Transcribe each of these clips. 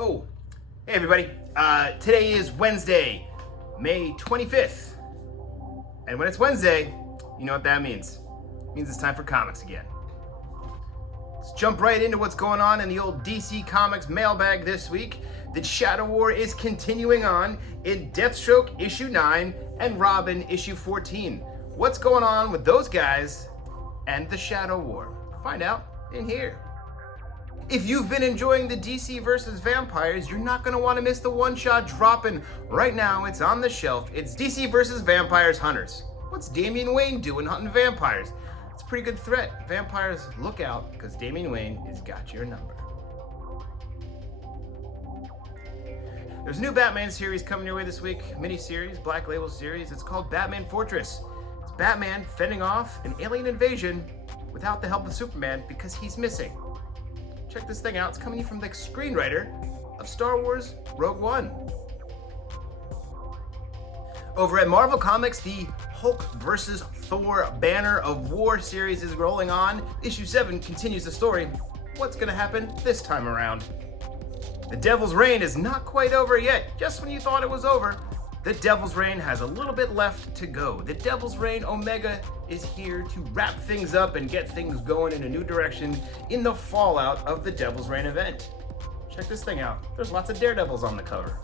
Oh, hey everybody. Today is Wednesday, May 25th. And when it's Wednesday, you know what that means. It means it's time for comics again. Let's jump right into what's going on in the old DC Comics mailbag this week. The Shadow War is continuing on in Deathstroke issue 9 and Robin issue 14. What's going on with those guys and the Shadow War? Find out in here. If you've been enjoying the DC versus Vampires, you're not going to want to miss the one-shot dropping right now. It's on the shelf. It's DC versus Vampires Hunters. What's Damian Wayne doing hunting vampires? It's a pretty good threat. Vampires, look out, because Damian Wayne has got your number. There's a new Batman series coming your way this week, mini-series, Black Label series. It's called Batman Fortress. It's Batman fending off an alien invasion without the help of Superman because he's missing. Check this thing out. It's coming from the screenwriter of Star Wars Rogue One. Over at Marvel Comics, the Hulk vs. Thor Banner of War series is rolling on. Issue 7 continues the story. What's going to happen this time around? The Devil's Reign is not quite over yet. Just when you thought it was over, the Devil's Reign has a little bit left to go. The Devil's Reign Omega is here to wrap things up and get things going in a new direction in the fallout of the Devil's Reign event. Check this thing out. There's lots of daredevils on the cover.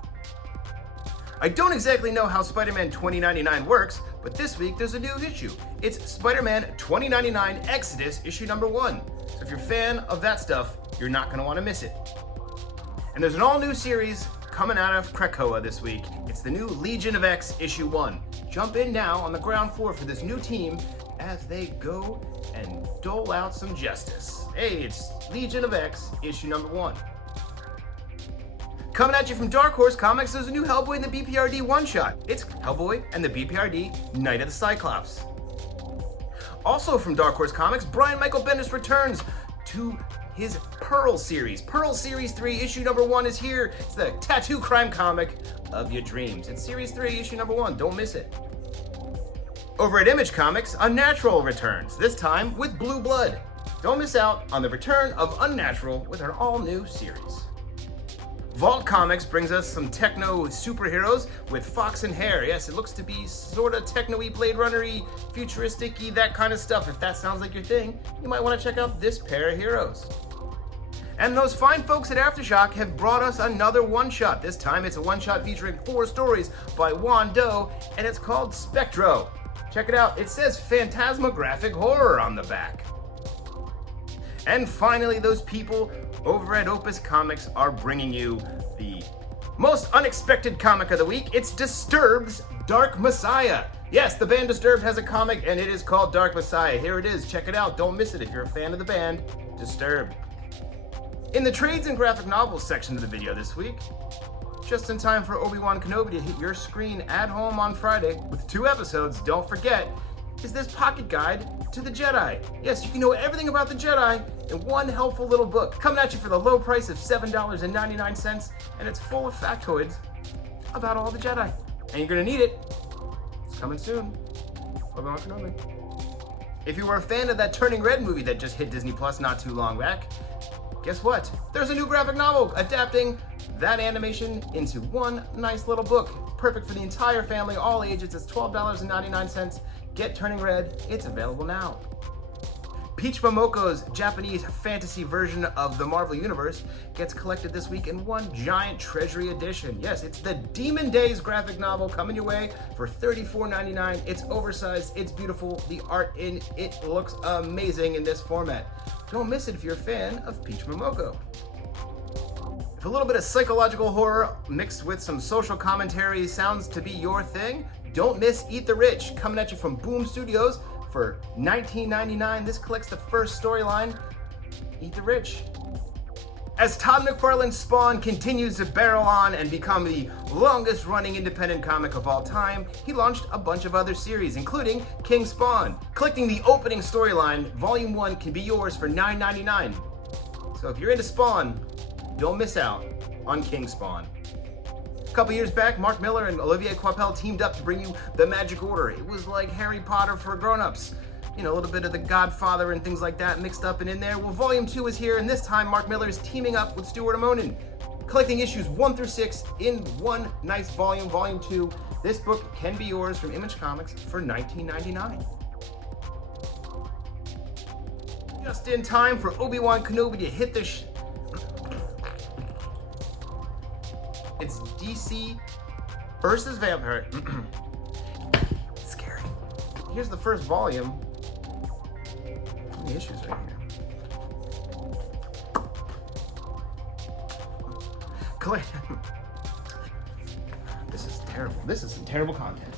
I don't exactly know how Spider-Man 2099 works, but this week there's a new issue. It's Spider-Man 2099 Exodus issue number 1. So if you're a fan of that stuff, you're not going to want to miss it. And there's an all-new series coming out of Krakoa this week. It's the new Legion of X issue 1. Jump in now on the ground floor for this new team as they go and dole out some justice. Hey, it's Legion of X issue number 1. Coming at you from Dark Horse Comics, there's a new Hellboy and the BPRD one-shot. It's Hellboy and the BPRD Night of the Cyclops. Also from Dark Horse Comics, Brian Michael Bendis returns to his Pearl series. Pearl Series 3, issue number 1 is here. It's the tattoo crime comic of your dreams. It's Series 3, issue number 1. Don't miss it. Over at Image Comics, Unnatural returns, this time with Blue Blood. Don't miss out on the return of Unnatural with an all-new series. Vault Comics brings us some techno superheroes with Fox and Hare. Yes, it looks to be sort of techno-y, Blade Runner-y, futuristic-y, that kind of stuff. If that sounds like your thing, you might want to check out this pair of heroes. And those fine folks at Aftershock have brought us another one-shot. This time it's a one-shot featuring 4 stories by Juan Doe, and it's called Spectro. Check it out. It says Phantasmographic Horror on the back. And finally, those people over at Opus Comics are bringing you the most unexpected comic of the week. It's Disturbed's Dark Messiah. Yes, the band Disturbed has a comic, and it is called Dark Messiah. Here it is. Check it out. Don't miss it if you're a fan of the band Disturbed. In the trades and graphic novels section of the video this week, just in time for Obi-Wan Kenobi to hit your screen at home on Friday with 2 episodes, don't forget, is this pocket guide to the Jedi. Yes, you can know everything about the Jedi in one helpful little book. Coming at you for the low price of $7.99, and it's full of factoids about all the Jedi. And you're gonna need it. It's coming soon. Obi-Wan Kenobi. If you were a fan of that Turning Red movie that just hit Disney Plus not too long back, guess what? There's a new graphic novel adapting that animation into one nice little book. Perfect for the entire family, all ages. It's $12.99. Get Turning Red. It's available now. Peach Momoko's Japanese fantasy version of the Marvel Universe gets collected this week in one giant treasury edition. Yes, it's the Demon Days graphic novel coming your way for $34.99. It's oversized, it's beautiful. The art in it looks amazing in this format. Don't miss it if you're a fan of Peach Momoko. If a little bit of psychological horror mixed with some social commentary sounds to be your thing, don't miss Eat the Rich, coming at you from Boom Studios for $19.99. This collects the first storyline, Eat the Rich. As Todd McFarlane's Spawn continues to barrel on and become the longest running independent comic of all time, he launched a bunch of other series, including King Spawn. Collecting the opening storyline, Volume 1 can be yours for $9.99. So if you're into Spawn, don't miss out on King Spawn. A couple years back, Mark Millar and Olivier Coipel teamed up to bring you The Magic Order. It was like Harry Potter for grown-ups. You know, a little bit of The Godfather and things like that mixed up and in there. Well, Volume 2 is here, and this time Mark Millar is teaming up with Stuart Immonen. collecting issues 1 through 6 in one nice volume, volume 2. This book can be yours from Image Comics for $19.99. Just in time for Obi-Wan Kenobi to hit the It's DC versus Vampire. Scary. Here's the first volume. How many issues right here? This is terrible. This is some terrible content.